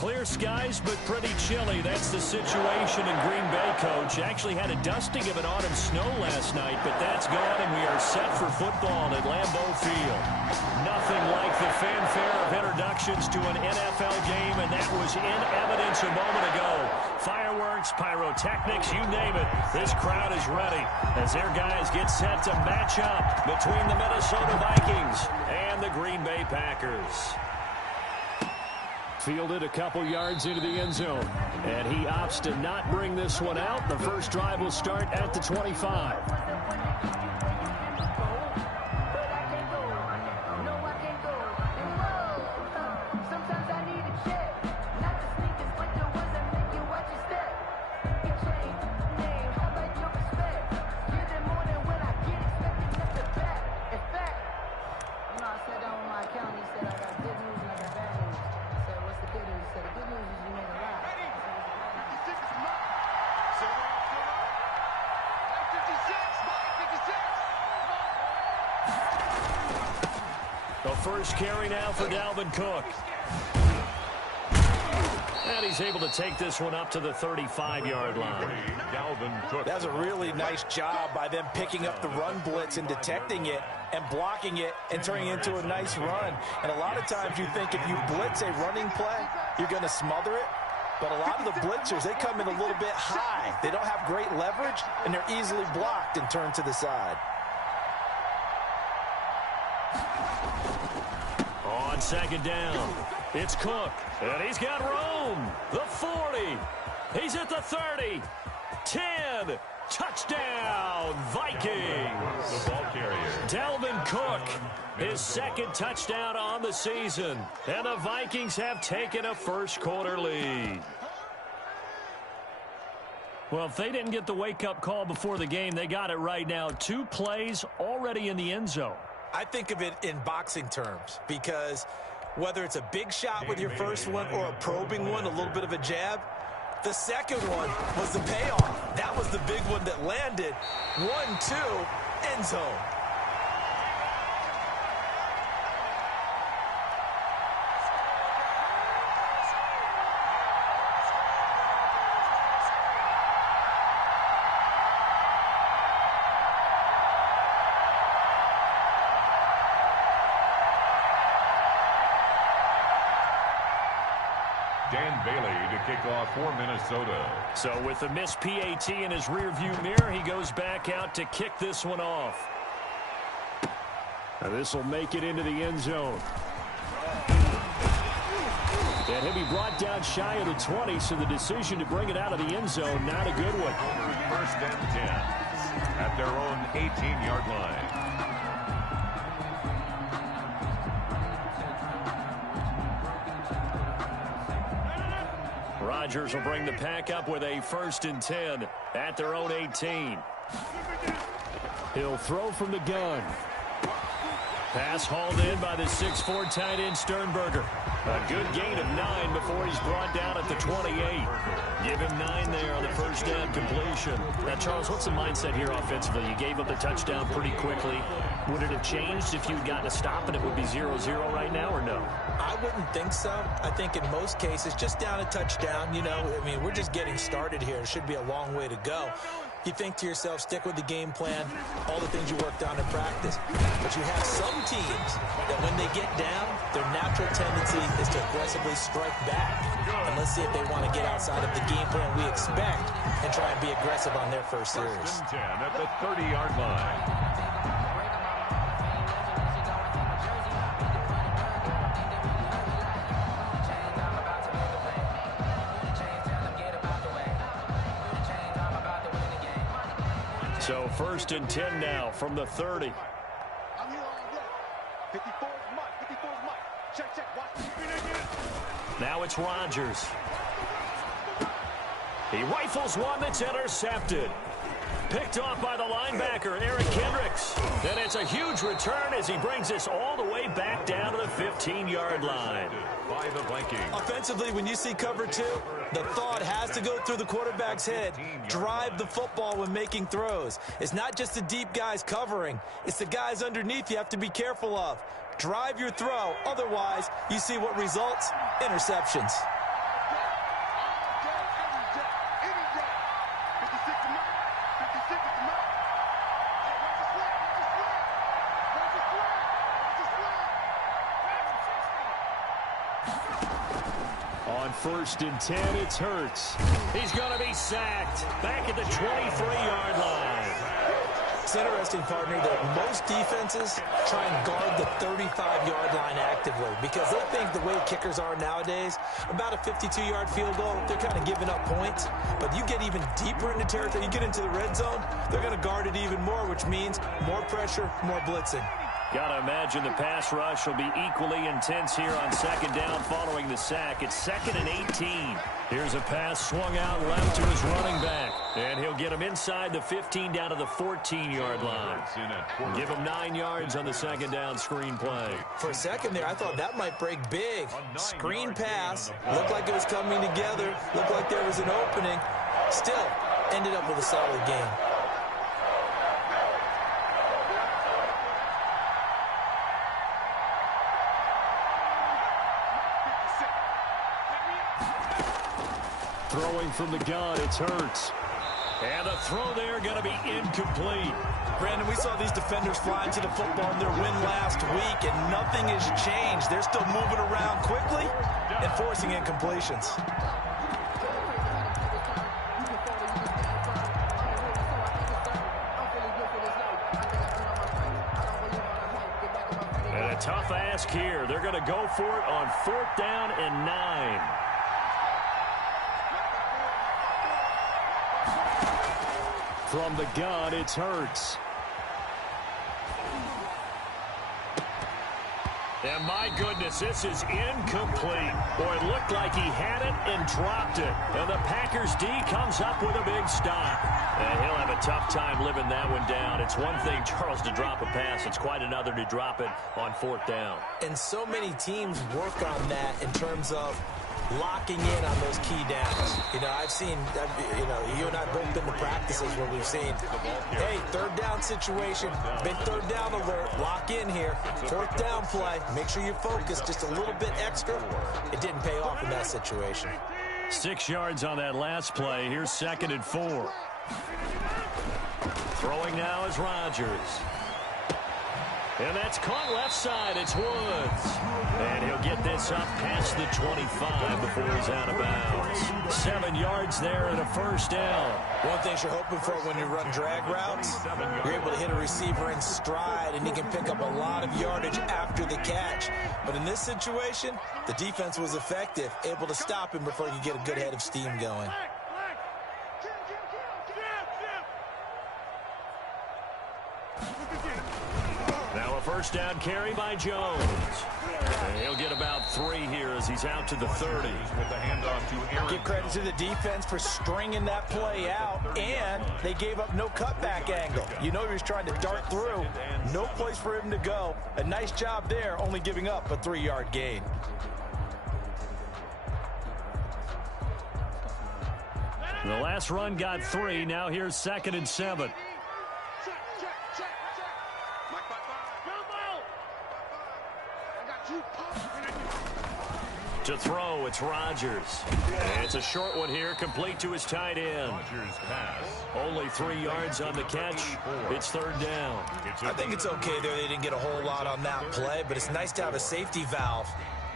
Clear skies, but pretty chilly. That's the situation in Green Bay, Coach. Actually had a dusting of an autumn snow last night, but that's gone, and we are set for football at Lambeau Field. Nothing like the fanfare of introductions to an NFL game, and that was in evidence a moment ago. Fireworks, pyrotechnics, you name it. This crowd is ready as their guys get set to match up between the Minnesota Vikings and the Green Bay Packers. Fielded a couple yards into the end zone, and he opts to not bring this one out. The first drive will start at the 25. The first carry now for Dalvin Cook. And he's able to take this one up to the 35-yard line. Dalvin Cook. That's a really nice job by them picking up the run blitz and detecting it and blocking it and turning it into a nice run. And a lot of times you think if you blitz a running play, you're going to smother it. But a lot of the blitzers, they come in a little bit high. They don't have great leverage, and they're easily blocked and turned to the side. On second down, it's Cook, and he's got room. The 40. He's at the 30. 10. Touchdown, Vikings. The ball carrier. Dalvin Cook, his second touchdown on the season. And the Vikings have taken a first-quarter lead. Well, if they didn't get the wake-up call before the game, they got it right now. 2 plays already in the end zone. I think of it in boxing terms because whether it's a big shot with your first one or a probing one, a little bit of a jab, the second one was the payoff. That was the big one that landed. 1-2, end zone. Dan Bailey to kick off for Minnesota. So with the missed PAT in his rearview mirror, he goes back out to kick this one off. Now this will make it into the end zone. And he'll be brought down shy of the 20, so the decision to bring it out of the end zone, not a good one. First and 10 at their own 18-yard line. Rodgers will bring the pack up with a first and 10 at their own 18. He'll throw from the gun. Pass hauled in by the 6'4" tight end Sternberger. A good gain of 9 before he's brought down at the 28. Give him 9 there on the first down completion. Now, Charles, what's the mindset here offensively? You gave up the touchdown pretty quickly. Would it have changed if you'd gotten a stop and it would be 0-0 right now, or no? I wouldn't think so. I think in most cases, just down a touchdown, you know, I mean, we're just getting started here. It should be a long way to go. You think to yourself, stick with the game plan, all the things you worked on in practice. But you have some teams that when they get down, their natural tendency is to aggressively strike back. And let's see if they want to get outside of the game plan we expect and try and be aggressive on their first series. First and 10 at the 30-yard line. So first and 10 now from the 30. Now it's Rodgers. He rifles one that's intercepted. Picked off by the linebacker, Eric Kendricks. And it's a huge return as he brings this all the way back down to the 15-yard line. By the Vikings. Offensively, when you see cover 2, the thought has to go through the quarterback's head. Drive the football when making throws. It's not just the deep guys covering. It's the guys underneath you have to be careful of. Drive your throw. Otherwise, you see what results? Interceptions. On 1st and 10, it's Hurts. He's going to be sacked back at the 23-yard line. It's interesting, partner, that most defenses try and guard the 35-yard line actively because they think the way kickers are nowadays, about a 52-yard field goal, they're kind of giving up points. But you get even deeper into territory, you get into the red zone, they're going to guard it even more, which means more pressure, more blitzing. Got to imagine the pass rush will be equally intense here on 2nd down following the sack. It's 2nd and 18. Here's a pass swung out left to his running back. And he'll get him inside the 15 down to the 14-yard line. Give him 9 yards on the 2nd down screen play. For a second there, I thought that might break big. Screen pass. Looked like it was coming together. Looked like there was an opening. Still, ended up with a solid game. Throwing from the gun, it's Hurts. And the throw there going to be incomplete. Brandon, we saw these defenders flying to the football in their win last week, and nothing has changed. They're still moving around quickly and forcing incompletions. And a tough ask here. They're going to go for it on 4th down and 9. From the gun, it's Hurts. And my goodness, this is incomplete. Boy, it looked like he had it and dropped it. And the Packers D comes up with a big stop. And he'll have a tough time living that one down. It's one thing, Charles, to drop a pass. It's quite another to drop it on 4th down. And so many teams work on that in terms of locking in on those key downs. You know, I've seen, you and I both been to practices where we've seen, hey, 3rd down situation, big 3rd down alert, lock in here, 4th down play, make sure you focus just a little bit extra. It didn't pay off in that situation. 6 yards on that last play. Here's 2nd and 4. Throwing now is Rodgers. And that's caught left side. It's Woods. And he'll get this up past the 25 before he's out of bounds. 7 yards there and a 1st down. One thing you're hoping for when you run drag routes, you're able to hit a receiver in stride, and he can pick up a lot of yardage after the catch. But in this situation, the defense was effective, able to stop him before he could get a good head of steam going. Now a 1st down carry by Jones. And he'll get about 3 here as he's out to the 30. With the handoff to Aaron. Give credit to the defense for stringing that play out, and they gave up no cutback angle. You know he was trying to dart through. No place for him to go. A nice job there, only giving up a 3-yard gain. The last run got 3. Now here's 2nd and 7. To throw, it's Rodgers. And it's a short one here, complete to his tight end. Rodgers pass. Only 3 yards on the catch. It's 3rd down. I think it's okay there. They didn't get a whole lot on that play, but it's nice to have a safety valve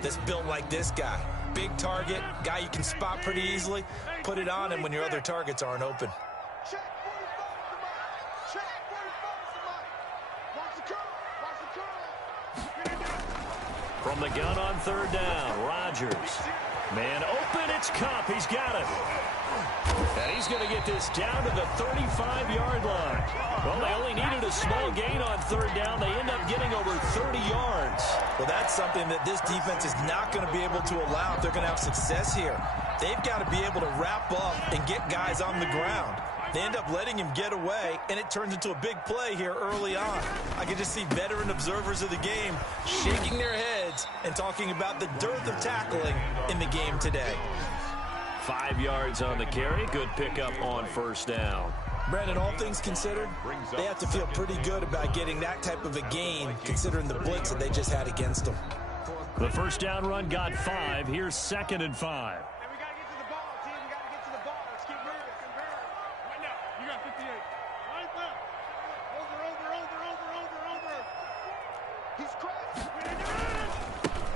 that's built like this guy. Big target, guy you can spot pretty easily. Put it on him when your other targets aren't open. From the gun on 3rd down, Rodgers. Man open, it's Kupp. He's got it. And he's going to get this down to the 35-yard line. Well, they only needed a small gain on 3rd down. They end up getting over 30 yards. Well, that's something that this defense is not going to be able to allow if they're going to have success here. They've got to be able to wrap up and get guys on the ground. They end up letting him get away, and it turns into a big play here early on. I can just see veteran observers of the game shaking their heads and talking about the dearth of tackling in the game today. 5 yards on the carry. Good pickup on 1st down. Brandon, all things considered, they have to feel pretty good about getting that type of a gain considering the blitz that they just had against them. The 1st down run got 5. Here's 2nd and 5.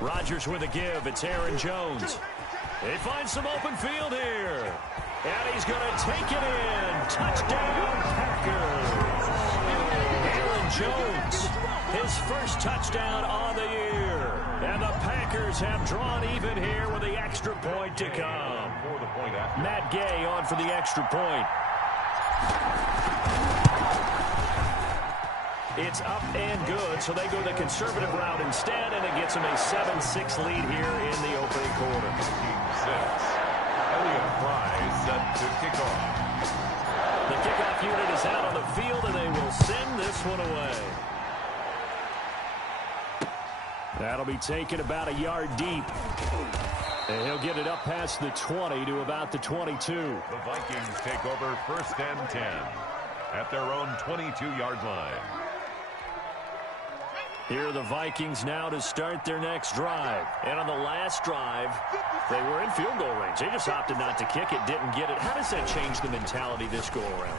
Rodgers with a give. It's Aaron Jones. He finds some open field here. And he's going to take it in. Touchdown, Packers. Aaron Jones, his first touchdown on the year. And the Packers have drawn even here with the extra point to come. Matt Gay on for the extra point. It's up and good, so they go the conservative route instead, and it gets them a 7-6 lead here in the opening quarter. 6. Elliott Fry set to kick off. The kickoff unit is out on the field, and they will send this one away. That'll be taken about a yard deep. And he'll get it up past the 20 to about the 22. The Vikings take over 1st and 10 at their own 22-yard line. Here are the Vikings now to start their next drive. And on the last drive, they were in field goal range. They just opted not to kick it, didn't get it. How does that change the mentality this go-around?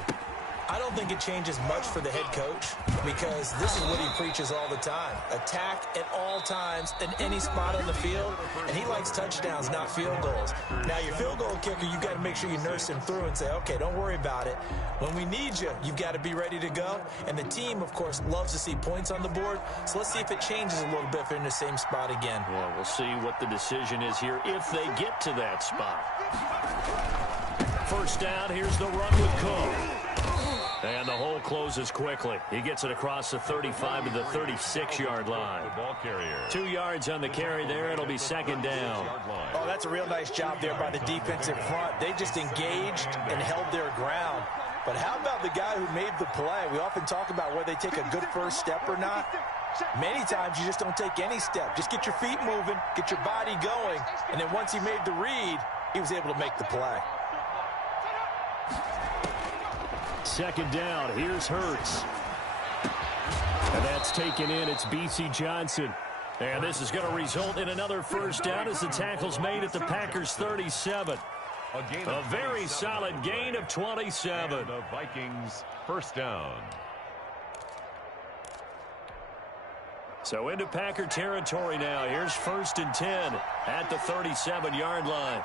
I don't think it changes much for the head coach because this is what he preaches all the time. Attack at all times in any spot on the field, and he likes touchdowns, not field goals. Now, your field goal kicker, you've got to make sure you nurse him through and say, okay, don't worry about it. When we need you, you've got to be ready to go. And the team, of course, loves to see points on the board. So let's see if it changes a little bit if they're in the same spot again. Well, we'll see what the decision is here if they get to that spot. First down, here's the run with Cook. And the hole closes quickly. He gets it across the 35 to the 36-yard line. The ball carrier. 2 yards on the carry there. It'll be second down. Oh, that's a real nice job there by the defensive front. They just engaged and held their ground. But how about the guy who made the play? We often talk about whether they take a good first step or not. Many times you just don't take any step. Just get your feet moving, get your body going, and then once he made the read, he was able to make the play. Second down, here's Hurts. And that's taken in, it's B.C. Johnson. And this is going to result in another first down as the tackle's made at the Packers' 37. A very solid gain of 27. The Vikings first down. So into Packer territory now. Here's 1st and 10 at the 37-yard line.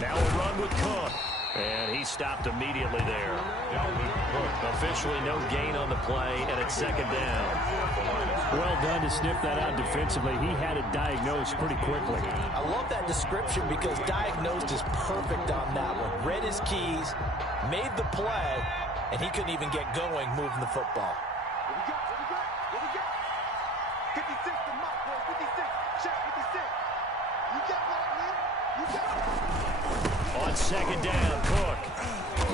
Now a run with Cook. And he stopped immediately there. Officially no gain on the play, and it's second down. Well done to sniff that out defensively. He had it diagnosed pretty quickly. I love that description because diagnosed is perfect on that one. Read his keys, made the play, and he couldn't even get going moving the football. On second down, Cook.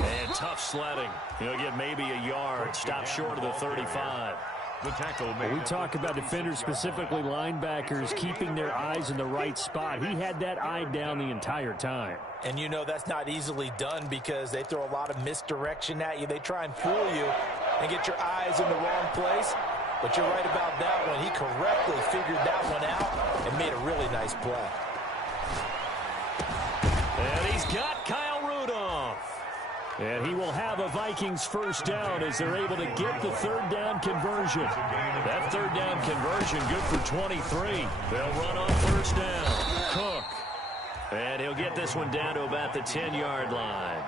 And tough sledding. He'll get maybe a yard. Stop short of the 35. The tackle made. We talk about defenders, specifically linebackers, keeping their eyes in the right spot. He had that eye down the entire time. And you know that's not easily done because they throw a lot of misdirection at you. They try and fool you and get your eyes in the wrong place. But you're right about that one. He correctly figured that one out and made a really nice play. And he's got Kyle Rudolph. And he will have a Vikings first down as they're able to get the third down conversion. That third down conversion good for 23. They'll run on first down. Cook. And he'll get this one down to about the 10-yard line.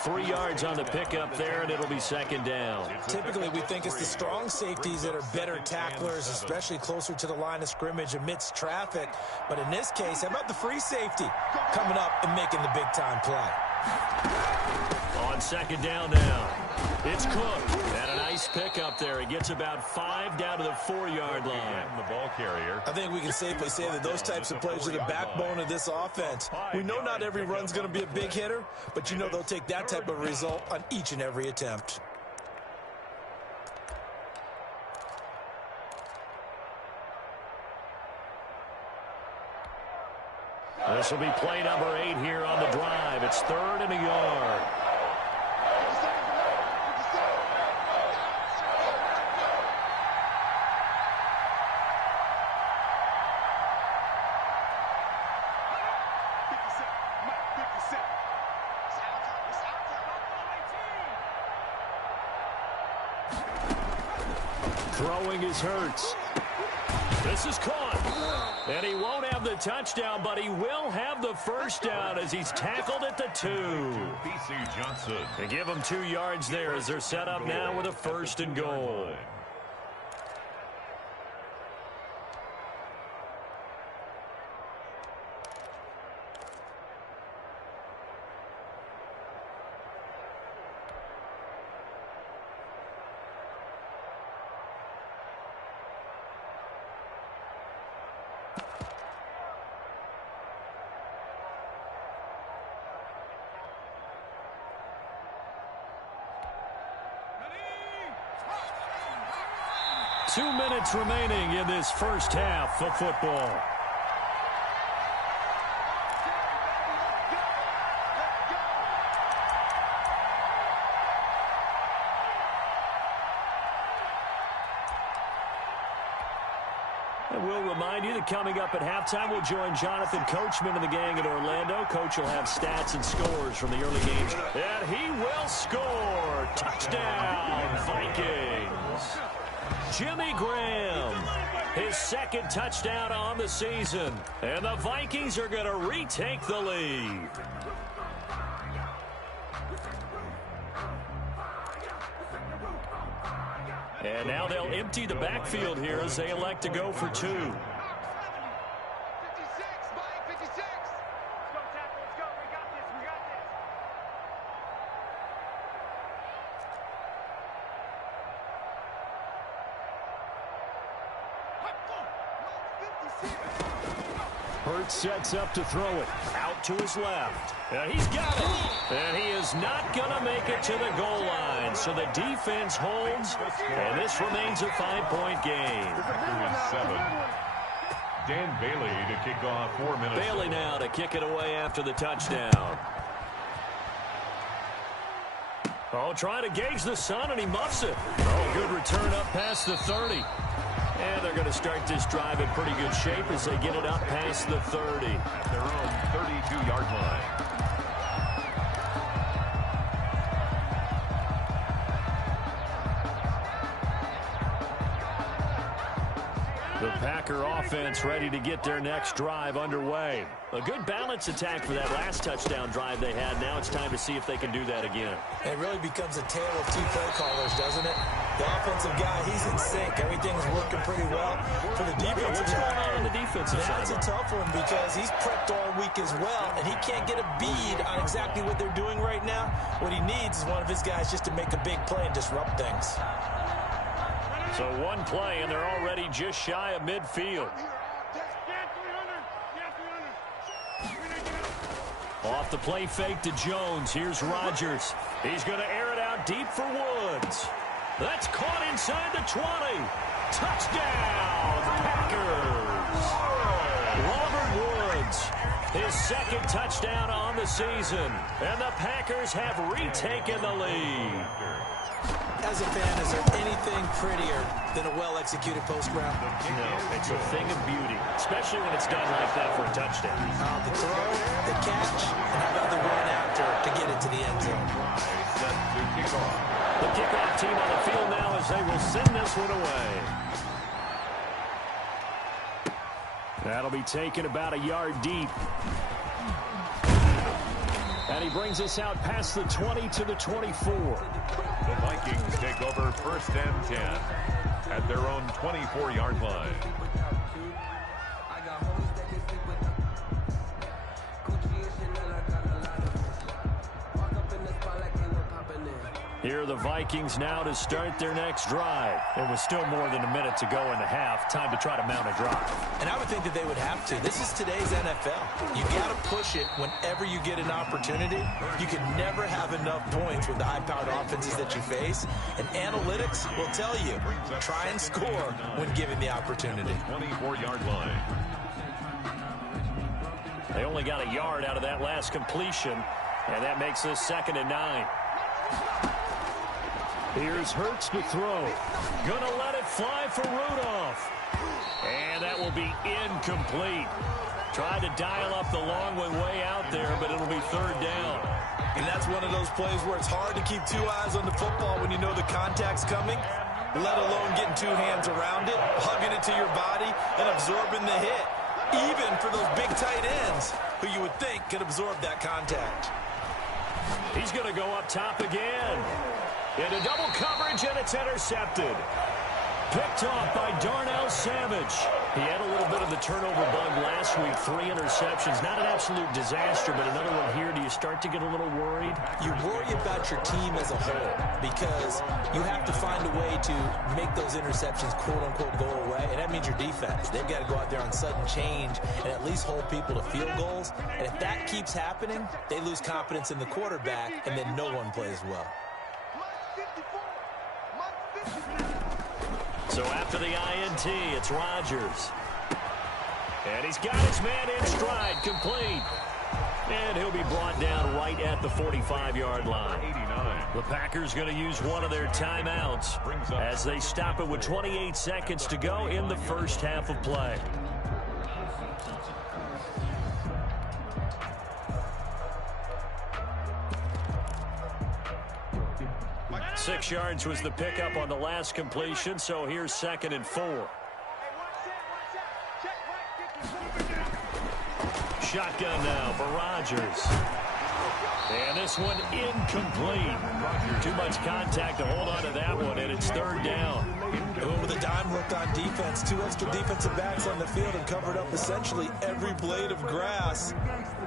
3 yards on the pickup there, and it'll be second down. Typically, we think it's the strong safeties that are better tacklers, especially closer to the line of scrimmage amidst traffic. But in this case, how about the free safety coming up and making the big-time play? On second down now, it's Cook. And a nice pickup there. He gets about 5 down to the 4-yard line. The ball carrier. I think we can safely say that those types of plays are the backbone of this offense. We know not every run's going to be a big hitter, but you know they'll take that type of result on each and every attempt. This will be play number 8 here on the drive. It's 3rd and a yard. Throwing is Hurts. This is caught. And he won't have the touchdown, but he will have the first down as he's tackled at the 2. PC Johnson. And give him 2 yards there as they're set up now with a 1st and goal. Two minutes remaining in this first half of football. And we'll remind you that coming up at halftime, we'll join Jonathan Coachman and the gang in Orlando. Coach will have stats and scores from the early games. And he will score. Touchdown, Vikings. Jimmy Graham, his 2nd touchdown on the season. And the Vikings are going to retake the lead. And now they'll empty the backfield here as they elect to go for 2. Hurts sets up to throw it. Out to his left. And he's got it. And he is not going to make it to the goal line. So the defense holds. And this remains a 5-point game. 7. Dan Bailey to kick off 4 minutes. Bailey now to kick it away after the touchdown. Oh, trying to gauge the sun, and he muffs it. Oh, good return up past the 30. And they're going to start this drive in pretty good shape as they get it up past the 30. At their own 32-yard line. The Packer offense ready to get their next drive underway. A good balance attack for that last touchdown drive they had. Now it's time to see if they can do that again. It really becomes a tale of 2 play callers, doesn't it? The offensive guy, he's in sync. Everything's working pretty well. For the defensive What's going on the defensive side? That's a tough one because he's prepped all week as well, and he can't get a bead on exactly what they're doing right now. What he needs is one of his guys just to make a big play and disrupt things. So one play, and they're already just shy of midfield. Off the play fake to Jones. Here's Rodgers. He's going to air it out deep for Woods. That's caught inside the 20. Touchdown, Packers. Robert Woods, his 2nd touchdown on the season. And the Packers have retaken the lead. As a fan, is there anything prettier than a well-executed post route? No, it's a thing of beauty, especially when it's done like that for a touchdown. The throw, the catch, and how about the run after to get it to the end zone. The kickoff team on the field now as they will send this one away. That'll be taken about a yard deep. And he brings us out past the 20 to the 24. The Vikings take over 1st and 10 at their own 24-yard line. Here are the Vikings now to start their next drive. There was still more than a minute to go in the half. Time to try to mount a drive. And I would think that they would have to. This is today's NFL. You got to push it whenever you get an opportunity. You can never have enough points with the high-powered offenses that you face. And analytics will tell you, try and score when given the opportunity. 24-yard line. They only got a yard out of that last completion, and that makes this 2nd and 9. Here's Hurts to throw. Gonna let it fly for Rudolph. And that will be incomplete. Tried to dial up the long one way out there, but it'll be 3rd down. And that's one of those plays where it's hard to keep 2 eyes on the football when you know the contact's coming. let alone getting two hands around it, hugging it to your body, and absorbing the hit. Even for those big tight ends who you would think could absorb that contact. He's going to go up top again. Into double coverage, and it's intercepted. Picked off by Darnell Savage. He had a little bit of the turnover bug last week. 3 interceptions. Not an absolute disaster, but another one here. Do you start to get a little worried? You worry about your team as a whole because you have to find a way to make those interceptions, quote-unquote, go away, and that means your defense. They've got to go out there on sudden change and at least hold people to field goals. And if that keeps happening, they lose confidence in the quarterback, and then no one plays well. So after the INT, it's Rodgers. And he's got his man in stride, complete. And he'll be brought down right at the 45-yard line. 89. The Packers going to use one of their timeouts as they stop it with 28 seconds to go in the first half of play. Six yards was the pickup on the last completion, so here's 2nd and 4. Shotgun now for Rodgers. And this one incomplete. Too much contact to hold on to that one, and it's 3rd down. With a dime hook on defense, 2 extra defensive backs on the field and covered up essentially every blade of grass.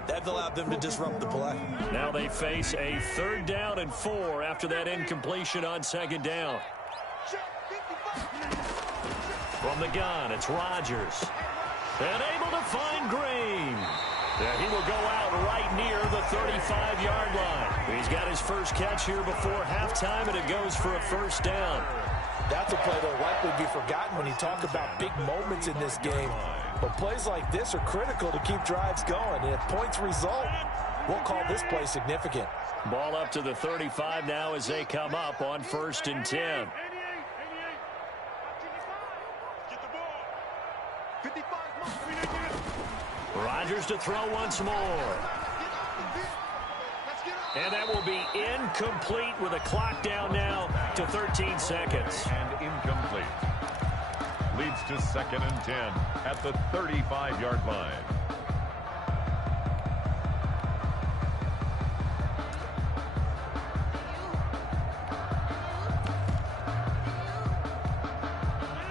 That allowed them to disrupt the play. Now they face a 3rd down and 4 after that incompletion on 2nd down. From the gun, it's Rodgers. And able to find Green. And he will go out right near the 35-yard line. He's got his first catch here before halftime, and it goes for a 1st down. That's a play that will likely be forgotten when you talk about big moments in this game. But plays like this are critical to keep drives going. And if points result, we'll call this play significant. Ball up to the 35 now as they come up on 1st and 10. Rodgers to throw once more. And that will be incomplete with a clock down now to 13 seconds. And incomplete. Leads to 2nd and 10 at the 35-yard line.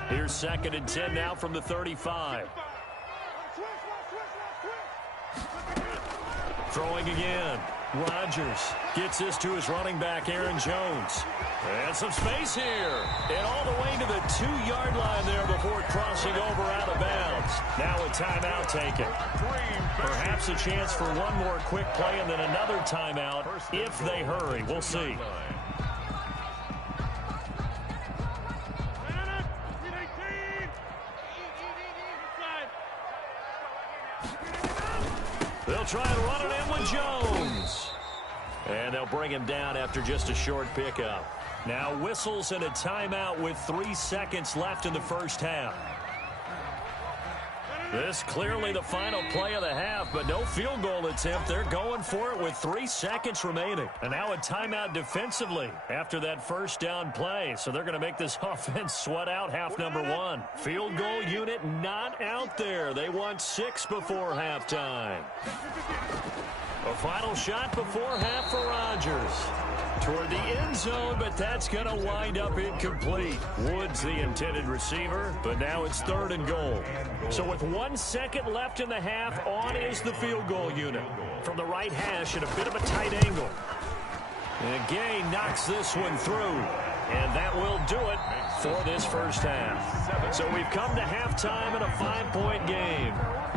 Here's 2nd and 10 now from the 35. Throwing again. Rodgers gets this to his running back, Aaron Jones. And some space here. And all the way to the 2-yard line there before crossing over out of bounds. Now a timeout taken. Perhaps a chance for one more quick play and then another timeout if they hurry. We'll see. They'll try and run it in with Jones. And they'll bring him down after just a short pickup. Now whistles and a timeout with 3 seconds left in the first half. This clearly the final play of the half, but no field goal attempt. They're going for it with 3 seconds remaining. And now a timeout defensively after that first down play. So they're going to make this offense sweat out half number 1. Field goal unit not out there. They want 6 before halftime. A final shot before half for Rodgers. Toward the end zone, but that's going to wind up incomplete. Woods the intended receiver, but now it's 3rd and goal. So with 1 second left in the half, on is the field goal unit. From the right hash at a bit of a tight angle. And Gay knocks this one through. And that will do it for this first half. So we've come to halftime in a 5-point game.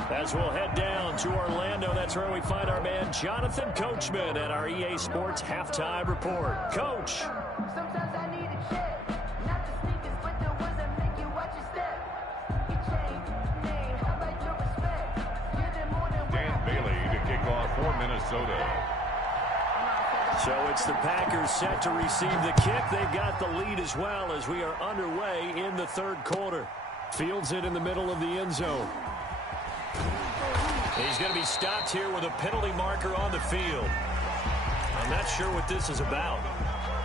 As we'll head down to Orlando, that's where we find our man Jonathan Coachman at our EA Sports Halftime Report. Coach. Sometimes I need a check, not the sneakers, but the ones that make you watch your step. You change name, I like your respect. You're the more than Dan Bailey to kick off for Minnesota. So it's the Packers set to receive the kick. They've got the lead as well as we are underway in the 3rd quarter. Fields it in the middle of the end zone. He's going to be stopped here with a penalty marker on the field. I'm not sure what this is about.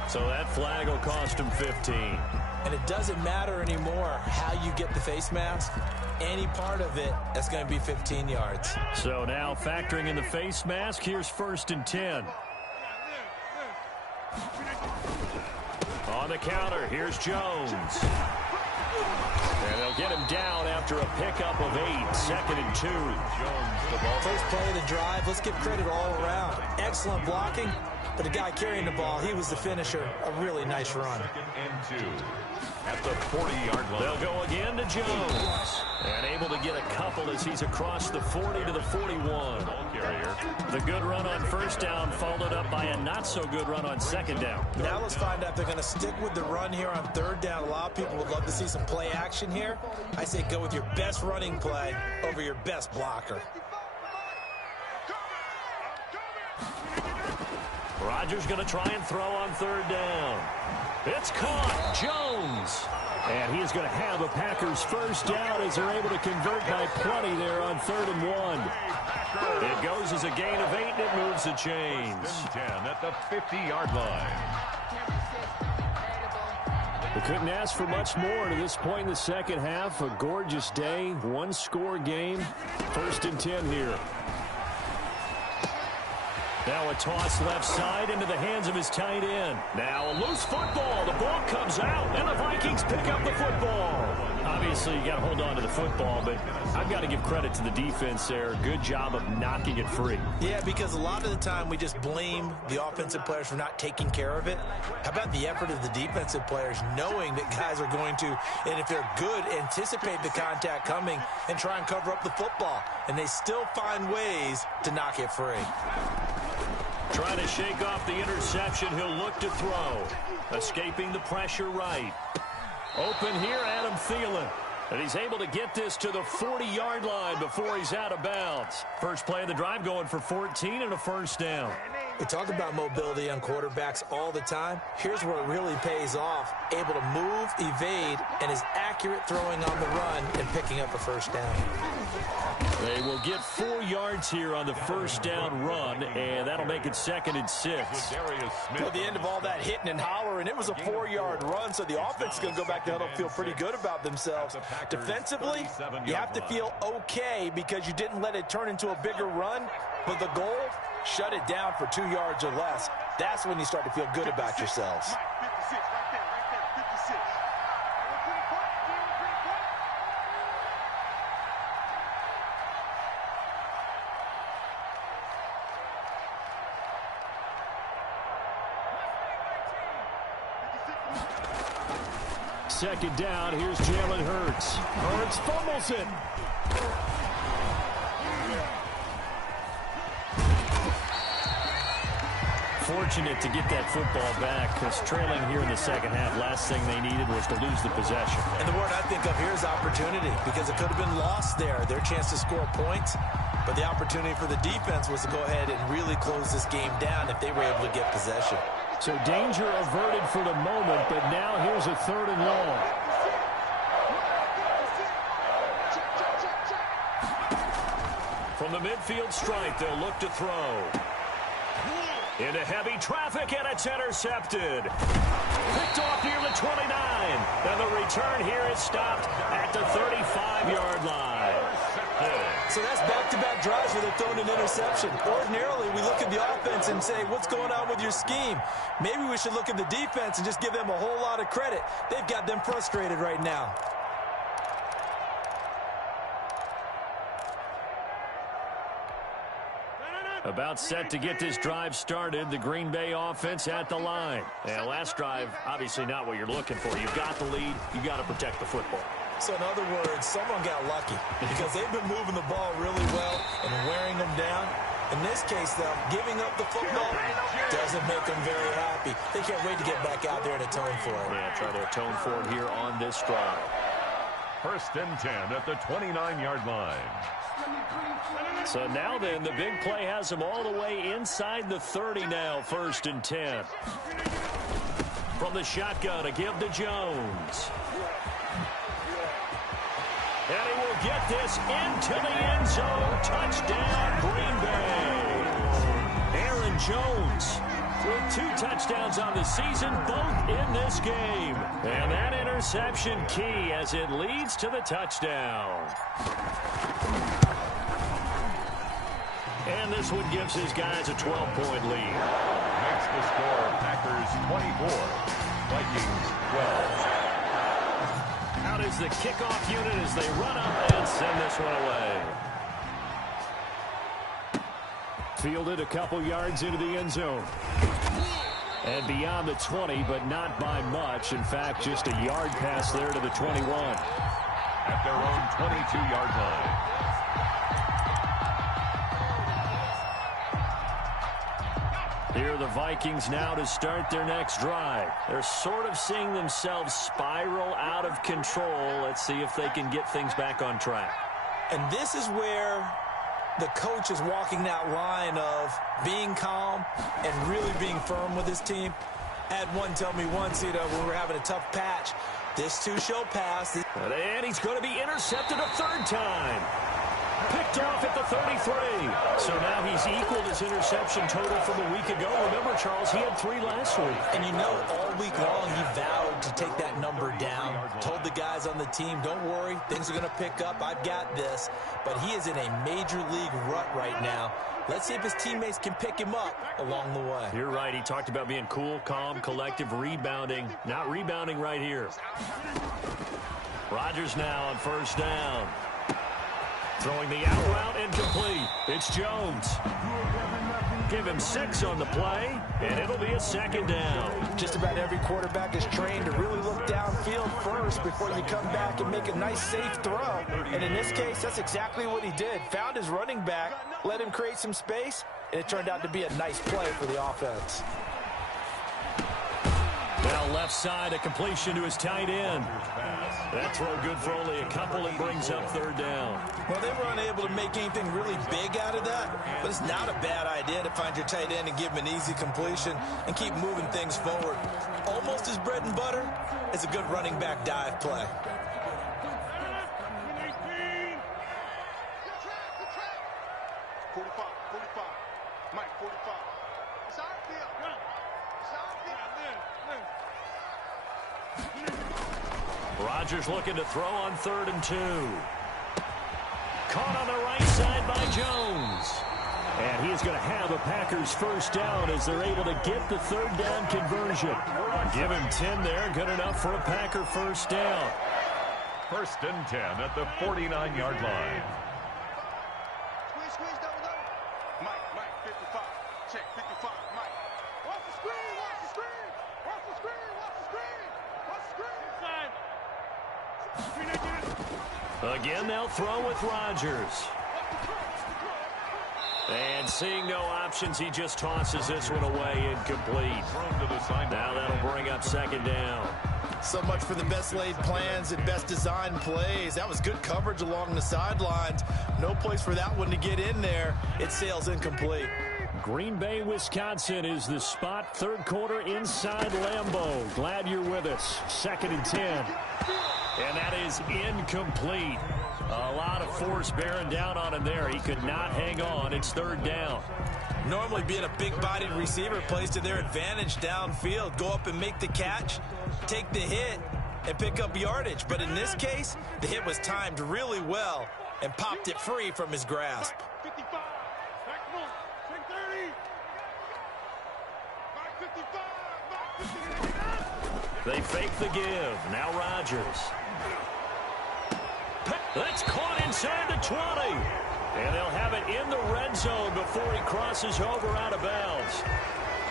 So that flag will cost him 15. And it doesn't matter anymore how you get the face mask. Any part of it, that's going to be 15 yards. So now factoring in the face mask, here's 1st and 10. On the counter, here's Jones. And they'll get him down after a pickup of 8, 2nd and 2. Jones, the ball. First play of the drive, let's give credit all around. Excellent blocking, but the guy carrying the ball, he was the finisher. A really nice run. 2nd and 2 at the 40-yard line. They'll go again to Jones. And able to get a couple as he's across the 40 to the 41. Ball carrier. The good run on 1st down followed up by a not-so-good run on 2nd down. Now let's find out if they're going to stick with the run here on 3rd down. A lot of people would love to see some play action here. I say go with your best running play over your best blocker. Rodgers going to try and throw on 3rd down. It's caught. Jones. And he's going to have a Packers 1st down as they're able to convert by plenty there on 3rd and 1. It goes as a gain of 8, and it moves the chains. 10 at the 50-yard line. They couldn't ask for much more to this point in the second half. A gorgeous day, one-score game. 1st and 10 here. Now a toss left side into the hands of his tight end. Now a loose football. The ball comes out, and the Vikings pick up the football. Obviously, you got to hold on to the football, but I've got to give credit to the defense there. Good job of knocking it free. Yeah, because a lot of the time we just blame the offensive players for not taking care of it. How about the effort of the defensive players knowing that guys are going to, and if they're good, anticipate the contact coming and try and cover up the football. And they still find ways to knock it free. Trying to shake off the interception. He'll look to throw. Escaping the pressure right. Open here, Adam Thielen. And he's able to get this to the 40-yard line before he's out of bounds. First play of the drive going for 14 and a 1st down. We talk about mobility on quarterbacks all the time. Here's where it really pays off. Able to move, evade, and is accurate throwing on the run and picking up a 1st down. They will get 4 yards here on the 1st down run, and that'll make it 2nd and 6. At the end of all that hitting and hollering, it was a 4-yard run, so the offense is going to go back to huddle and feel pretty good about themselves. Defensively, you have to feel okay because you didn't let it turn into a bigger run, but the goal, shut it down for 2 yards or less. That's when you start to feel good about yourselves. Second down, here's Jalen Hurts. Hurts fumbles it. Fortunate to get that football back because trailing here in the second half, last thing they needed was to lose the possession. And the word I think of here is opportunity because it could have been lost there, their chance to score points. But the opportunity for the defense was to go ahead and really close this game down if they were able to get possession. So danger averted for the moment, but now here's a 3rd and long. From the midfield stripe, they'll look to throw. Into heavy traffic, and it's intercepted. Picked off near the 29. And the return here is stopped at the 35-yard line. So that's back-to-back drives where they're throwing an interception. Ordinarily, we look at the offense and say, what's going on with your scheme? Maybe we should look at the defense and just give them a whole lot of credit. They've got them frustrated right now. About set to get this drive started. The Green Bay offense at the line. And last drive, obviously not what you're looking for. You've got the lead. You've got to protect the football. So in other words, someone got lucky because they've been moving the ball really well and wearing them down. In this case, though, giving up the football doesn't make them very happy. They can't wait to get back out there and atone for it. Yeah, try to atone for it here on this drive. 1st and 10 at the 29-yard line. So now then, the big play has them all the way inside the 30 now, 1st and 10. From the shotgun, a give to Jones. And he will get this into the end zone. Touchdown, Green Bay. Aaron Jones with 2 touchdowns on the season, both in this game. And that interception key as it leads to the touchdown. And this one gives his guys a 12-point lead. Makes the score Packers 24, Vikings 12. Out is the kickoff unit as they run up and send this one away. Fielded a couple yards into the end zone. And beyond the 20, but not by much. In fact, just a yard pass there to the 21. At their own 22-yard line. Here are the Vikings now to start their next drive. They're sort of seeing themselves spiral out of control. Let's see if they can get things back on track. And this is where the coach is walking that line of being calm and really being firm with his team. I had one tell me once, when we were having a tough patch, this too shall pass. And he's going to be intercepted a third time. Picked off at the 33. So now he's equaled his interception total from a week ago. Remember, Charles, he had 3 last week. And all week long he vowed to take that number down. Told the guys on the team, don't worry, things are going to pick up. I've got this. But he is in a major league rut right now. Let's see if his teammates can pick him up along the way. You're right. He talked about being cool, calm, collective, rebounding. Not rebounding right here. Rodgers now on first down. Throwing the out route incomplete. It's Jones. Give him 6 on the play, and it'll be a second down. Just about every quarterback is trained to really look downfield first before you come back and make a nice, safe throw. And in this case, that's exactly what he did. Found his running back, let him create some space, and it turned out to be a nice play for the offense. Now left side, a completion to his tight end. That throw good for only a couple and brings up third down. Well, they were unable to make anything really big out of that, but it's not a bad idea to find your tight end and give him an easy completion and keep moving things forward. Almost as bread and butter as a good running back dive play. Rodgers looking to throw on 3rd and 2. Caught on the right side by Jones. And he's going to have a Packers first down as they're able to get the 3rd down conversion. Give him 10 there, good enough for a Packer first down. 1st and 10 at the 49-yard line. Squeeze, double. Mike, 55. Check, 55, Mike. Watch the screen. Inside. Again, they'll throw with Rodgers. And seeing no options, he just tosses this one away incomplete. Now that'll bring up 2nd down. So much for the best laid plans and best designed plays. That was good coverage along the sidelines. No place for that one to get in there. It sails incomplete. Green Bay, Wisconsin is the spot. 3rd quarter inside Lambeau. Glad you're with us. 2nd and 10. And that is incomplete. A lot of force bearing down on him there. He could not hang on. It's 3rd down. Normally being a big-bodied receiver plays to their advantage downfield. Go up and make the catch, take the hit, and pick up yardage. But in this case, the hit was timed really well and popped it free from his grasp. 55. Back full. Check 30. Back 55. They fake the give. Now Rodgers. That's caught inside the 20. And they'll have it in the red zone before he crosses over out of bounds.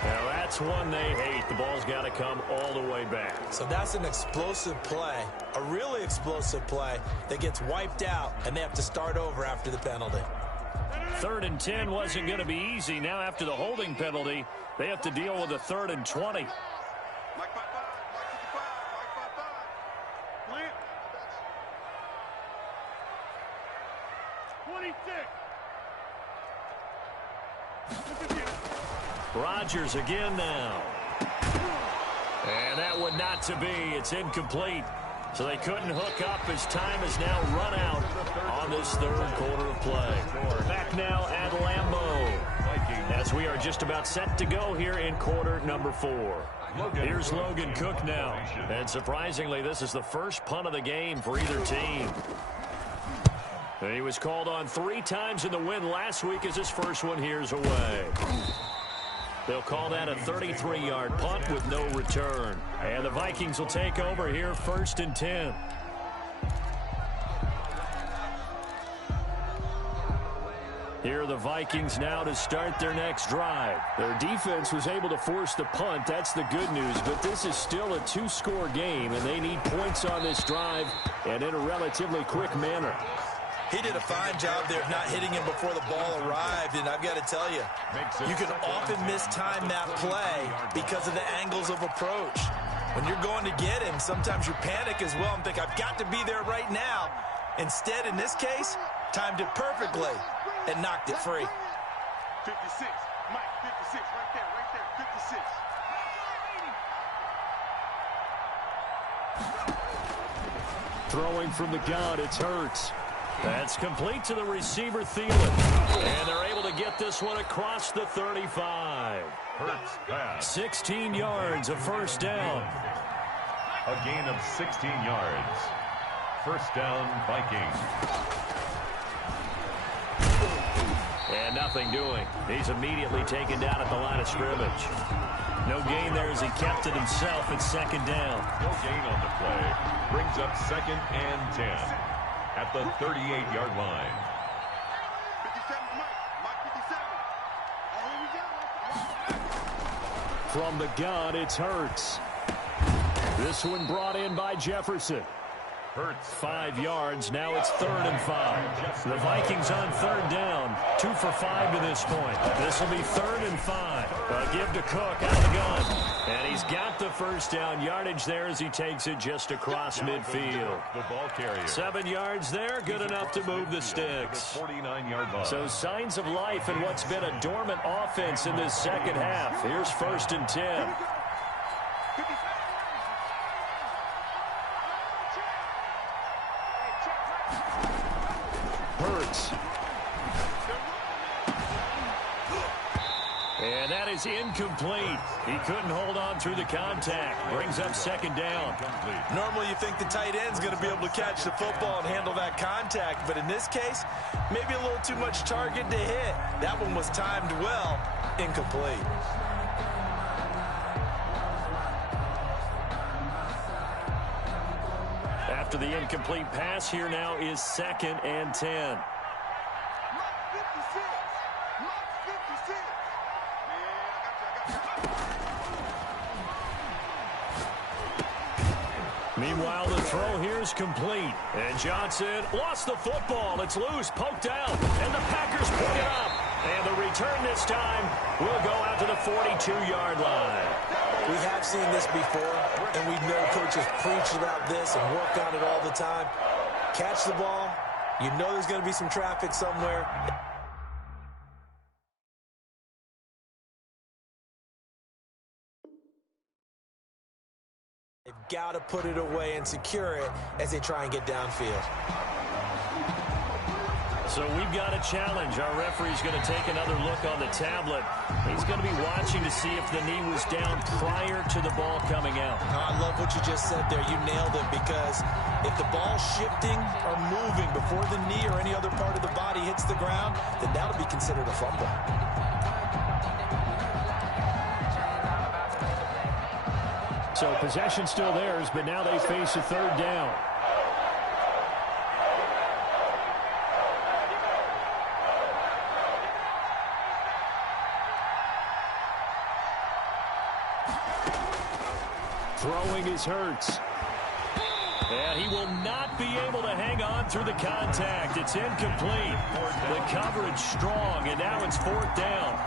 Now that's one they hate. The ball's got to come all the way back. So that's an explosive play, a really explosive play that gets wiped out, and they have to start over after the penalty. 3rd and 10 wasn't going to be easy. Now after the holding penalty, they have to deal with a 3rd and 20. Mike 55. Mike 55. Plant. 26. Rodgers again now. And that one not to be. It's incomplete. So they couldn't hook up as time has now run out on this 3rd quarter of play. Back now at Lambeau. as we are just about set to go here in quarter number 4. Here's Logan Cook now. And surprisingly, this is the first punt of the game for either team. He was called on 3 times in the win last week as his first one here's away. They'll call that a 33-yard punt with no return. And the Vikings will take over here 1st and 10. Here are the Vikings now to start their next drive. Their defense was able to force the punt. That's the good news. But this is still a 2-score game, and they need points on this drive and in a relatively quick manner. He did a fine job there of not hitting him before the ball arrived, and I've got to tell you, you can often mistime that play because of the angles of approach. When you're going to get him, sometimes you panic as well and think, I've got to be there right now. Instead, in this case, timed it perfectly and knocked it free. 56, Mike, 56, right there, 56. Throwing from the gun, it's Hurts. That's complete to the receiver, Thielen. And they're able to get this one across the 35. Hurts pass. 16 yards, a first down. A gain of 16 yards. First down, Vikings. And nothing doing. He's immediately taken down at the line of scrimmage. No gain there as he kept it himself at 2nd down. No gain on the play. Brings up 2nd and 10 at the 38-yard line. 57, Mike, 57. Oh, here we go. From the gun, it's Hurts. This one brought in by Jefferson. Hurts 5 yards. Now it's 3rd and 5. The Vikings on 3rd down. 2 for 5 to this point. This will be 3rd and 5. A give to Cook out of the gun. And he's got the first down yardage there as he takes it just across midfield. the ball carrier. 7 yards there. Good enough to move the sticks. 49-yard line. So signs of life in what's been a dormant offense in this second half. Here's 1st and 10. Hurts. And that is incomplete. He couldn't hold on through the contact. Brings up 2nd down. Normally you think the tight end's going to be able to catch the football and handle that contact, but in this case, maybe a little too much target to hit. That one was timed well, incomplete. After the incomplete pass, here now is 2nd and 10. Meanwhile, the throw here is complete. And Johnson lost the football. It's loose, poked out, and the Packers pick it up. And the return this time will go out to the 42-yard line. We have seen this before, and we know coaches preach about this and work on it all the time. Catch the ball. You know there's going to be some traffic somewhere. They've got to put it away and secure it as they try and get downfield. So we've got a challenge. Our referee's going to take another look on the tablet. He's going to be watching to see if the knee was down prior to the ball coming out. I love what you just said there. You nailed it, because if the ball's shifting or moving before the knee or any other part of the body hits the ground, then that'll be considered a fumble. So possession still theirs, but now they face a 3rd down. Throwing is Hurts. And he will not be able to hang on through the contact. It's incomplete. The coverage strong, and now it's 4th down.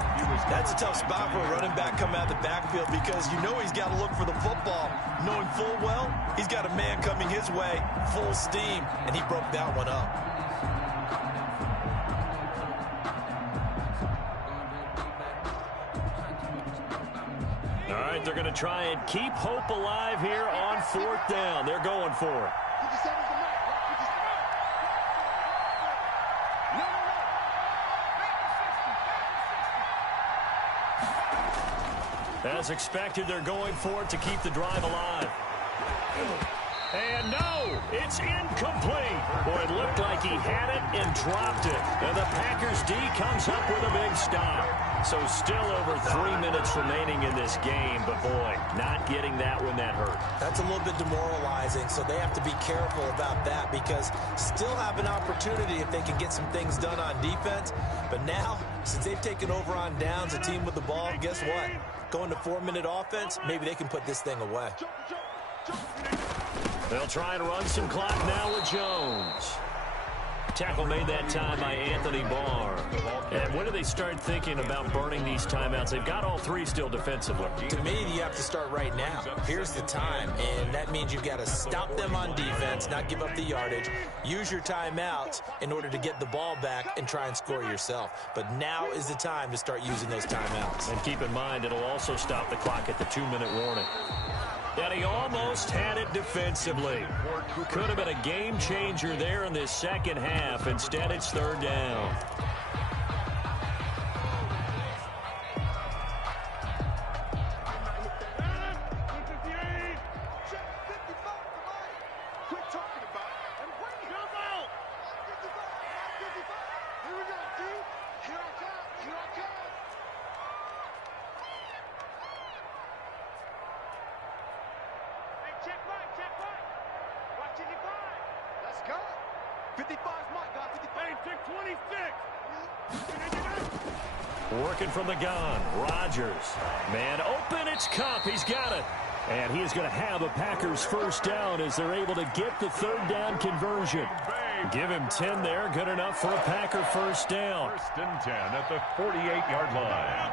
That's a tough spot for a running back coming out of the backfield, because you know he's got to look for the football, knowing full well he's got a man coming his way, full steam, and he broke that one up. All right, they're going to try and keep hope alive here on 4th down. They're going for it. As expected, they're going for it to keep the drive alive. And no, it's incomplete. Boy, it looked like he had it and dropped it. And the Packers D comes up with a big stop. So still over 3 minutes remaining in this game. But, boy, not getting that when that hurt. That's a little bit demoralizing, so they have to be careful about that because still have an opportunity if they can get some things done on defense. But now, since they've taken over on downs, a team with the ball, guess what? Going to 4-minute offense, maybe they can put this thing away. They'll try and run some clock now with Jones. Tackle made that time by Anthony Barr. And when do they start thinking about burning these timeouts? They've got all three still defensively. To me, you have to start right now. Here's the time, and that means you've got to stop them on defense, not give up the yardage, use your timeouts in order to get the ball back and try and score yourself. But now is the time to start using those timeouts. And keep in mind, it'll also stop the clock at the 2-minute warning. And he almost had it defensively. Could have been a game changer there in this second half. Instead, it's third down. Working from the gun, Rodgers. Man open, it's Cup. He's got it. And he is going to have a Packers first down as they're able to get the third down conversion. Give him 10 there, good enough for a Packer first down. First and 10 at the 48-yard line.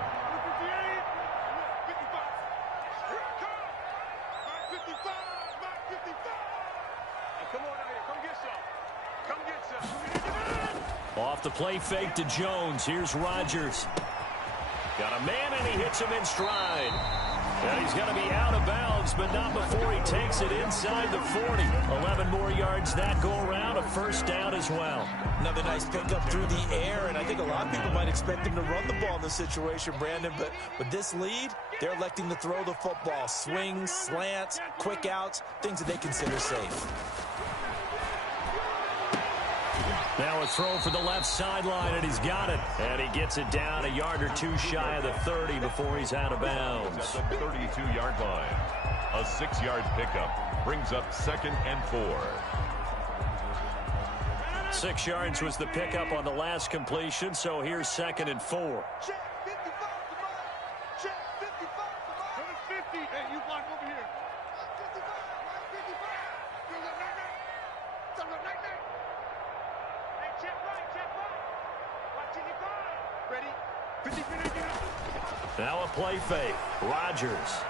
Off the play fake to Jones. Here's Rodgers. Got a man, and he hits him in stride. And he's going to be out of bounds, but not before he takes it inside the 40. 11 more yards that go around, a first down as well. Another nice pickup through the air, and I think a lot of people might expect him to run the ball in this situation, Brandon. But with this lead, they're electing to throw the football. Swings, slants, quick outs, things that they consider safe. Now a throw for the left sideline, and he's got it. And he gets it down a yard or two shy of the 30 before he's out of bounds. At the 32-yard line. A 6-yard pickup brings up 2nd and 4. 6 yards was the pickup on the last completion, so here's 2nd and 4. Check 55 to Mike. Check 55 to Mike. 50. Hey, you block over here. 55. Mike 55. You look right there. You look right there. Hey, check right. Check right. Watch 55. Ready? 50. Now a play fake. Rodgers.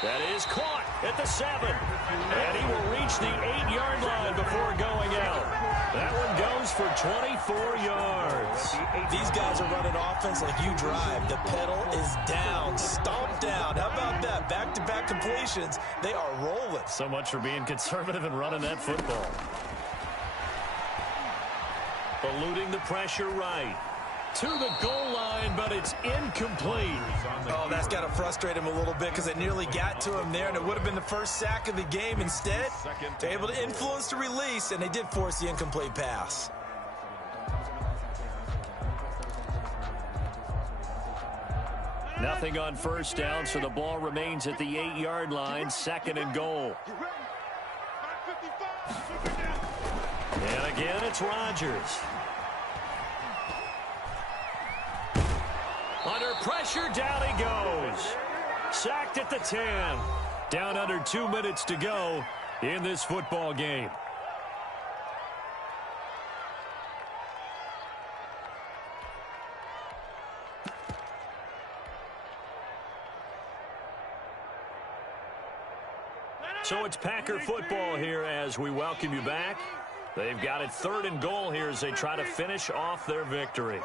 That is caught at the 7. And he will reach the 8-yard line before going out. That one goes for 24 yards. These guys are running offense like you drive. The pedal is down, stomped down. How about that? Back-to-back completions. They are rolling. So much for being conservative and running that football. Eluding the pressure right. To the goal line, but it's incomplete. Oh, that's got to frustrate him a little bit because they nearly got to him there, and it would have been the first sack of the game. Instead, they're able to influence the release, and they did force the incomplete pass. Nothing on first down, so the ball remains at the 8-yard line, 2nd and goal. And again, it's Rodgers. Under pressure, down he goes. Sacked at the 10. Down under 2 minutes to go in this football game. So it's Packer football here as we welcome you back. They've got it 3rd and goal here as they try to finish off their victory.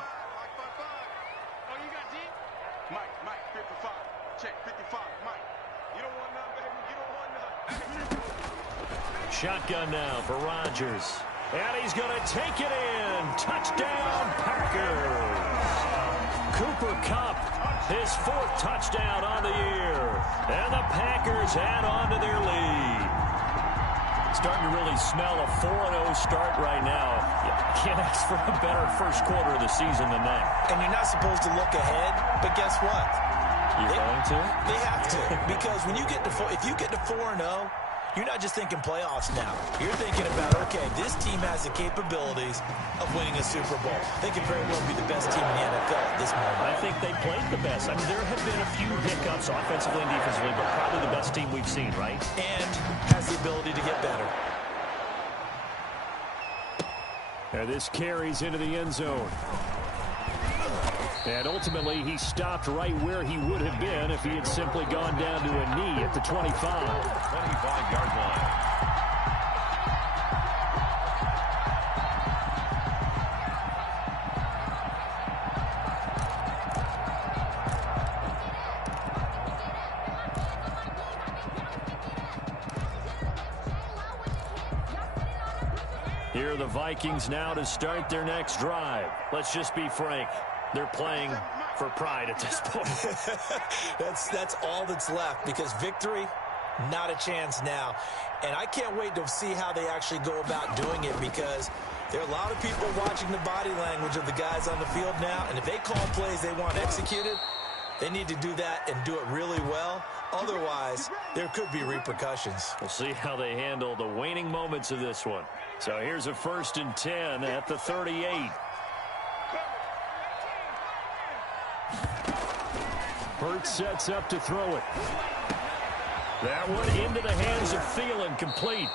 Shotgun now for Rodgers. And he's going to take it in. Touchdown, Packers. Cooper Kupp, his 4th touchdown on the year. And the Packers add on to their lead. Starting to really smell a 4-0 start right now. You can't ask for a better first quarter of the season than that. And you're not supposed to look ahead, but guess what? You're going to? They have to. Because when you get to if you get to 4-0, you're not just thinking playoffs now. You're thinking about, okay, this team has the capabilities of winning a Super Bowl. They could very well be the best team in the NFL at this moment. I think they played the best. I mean, there have been a few hiccups offensively and defensively, but probably the best team we've seen, right? And has the ability to get better. And this carries into the end zone. And ultimately, he stopped right where he would have been if he had simply gone down to a knee at the 25. 25-yard line. Here are the Vikings now to start their next drive. Let's just be frank. They're playing for pride at this point. That's all that's left, because victory, not a chance now. And I can't wait to see how they actually go about doing it, because there are a lot of people watching the body language of the guys on the field now, and if they call plays they want executed, they need to do that and do it really well. Otherwise, there could be repercussions. We'll see how they handle the waning moments of this one. So here's a 1st and 10 at the 38. Hurts sets up to throw it. That one into the hands of Thielen, complete.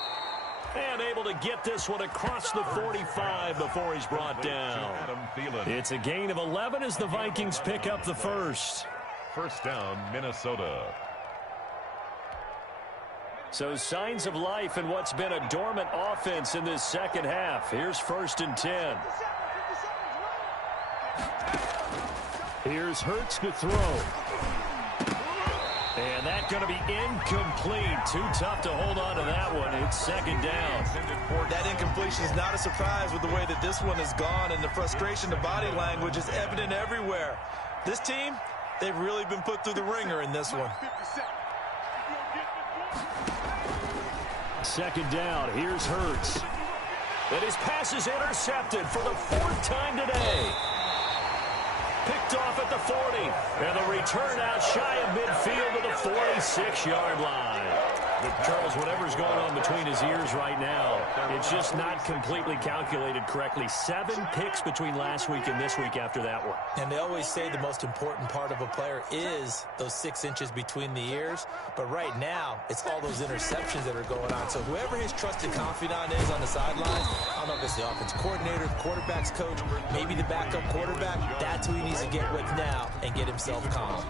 And able to get this one across the 45 before he's brought down. It's a gain of 11 as the Vikings pick up the first. First down, Minnesota. So signs of life in what's been a dormant offense in this second half. Here's 1st and 10. Here's Hurts to throw. And that's going to be incomplete. Too tough to hold on to that one. It's 2nd down. That incompletion is not a surprise with the way that this one has gone, and the frustration, the body language is evident everywhere. This team, they've really been put through the ringer in this one. 2nd down. Here's Hurts. And his pass is intercepted for the 4th time today. Picked off at the 40. And the return out shy of midfield to the 46-yard line. Charles, whatever's going on between his ears right now, it's just not completely calculated correctly. 7 picks between last week and this week after that one. And they always say the most important part of a player is those 6 inches between the ears. But right now, it's all those interceptions that are going on. So whoever his trusted confidant is on the sideline, I don't know if it's the offense coordinator, the quarterback's coach, maybe the backup quarterback, that's who he needs to get with now and get himself calm.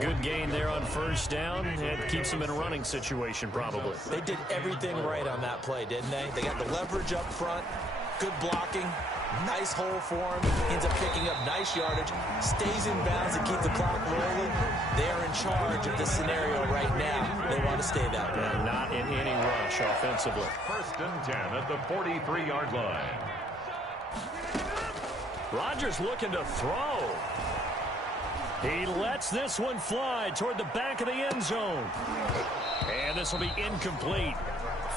Good gain there on 1st down. It keeps him in a running situation probably. They did everything right on that play, didn't they? They got the leverage up front, good blocking, nice hole for him. He ends up picking up nice yardage, stays in bounds to keep the clock rolling. They are in charge of this scenario right now. They want to stay that way. And not in any rush offensively. 1st and 10 at the 43-yard line. Rodgers looking to throw. He lets this one fly toward the back of the end zone. And this will be incomplete.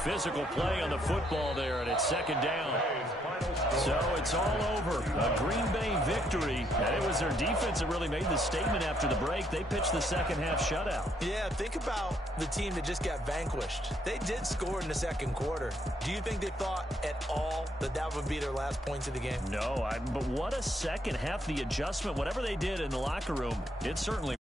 Physical play on the football there, and it's 2nd down. So it's all over. A Green Bay victory. And it was their defense that really made the statement after the break. They pitched the second half shutout. Yeah, think about the team that just got vanquished. They did score in the 2nd quarter. Do you think they thought at all that that would be their last points of the game? No, but what a second half. The adjustment, whatever they did in the locker room, it certainly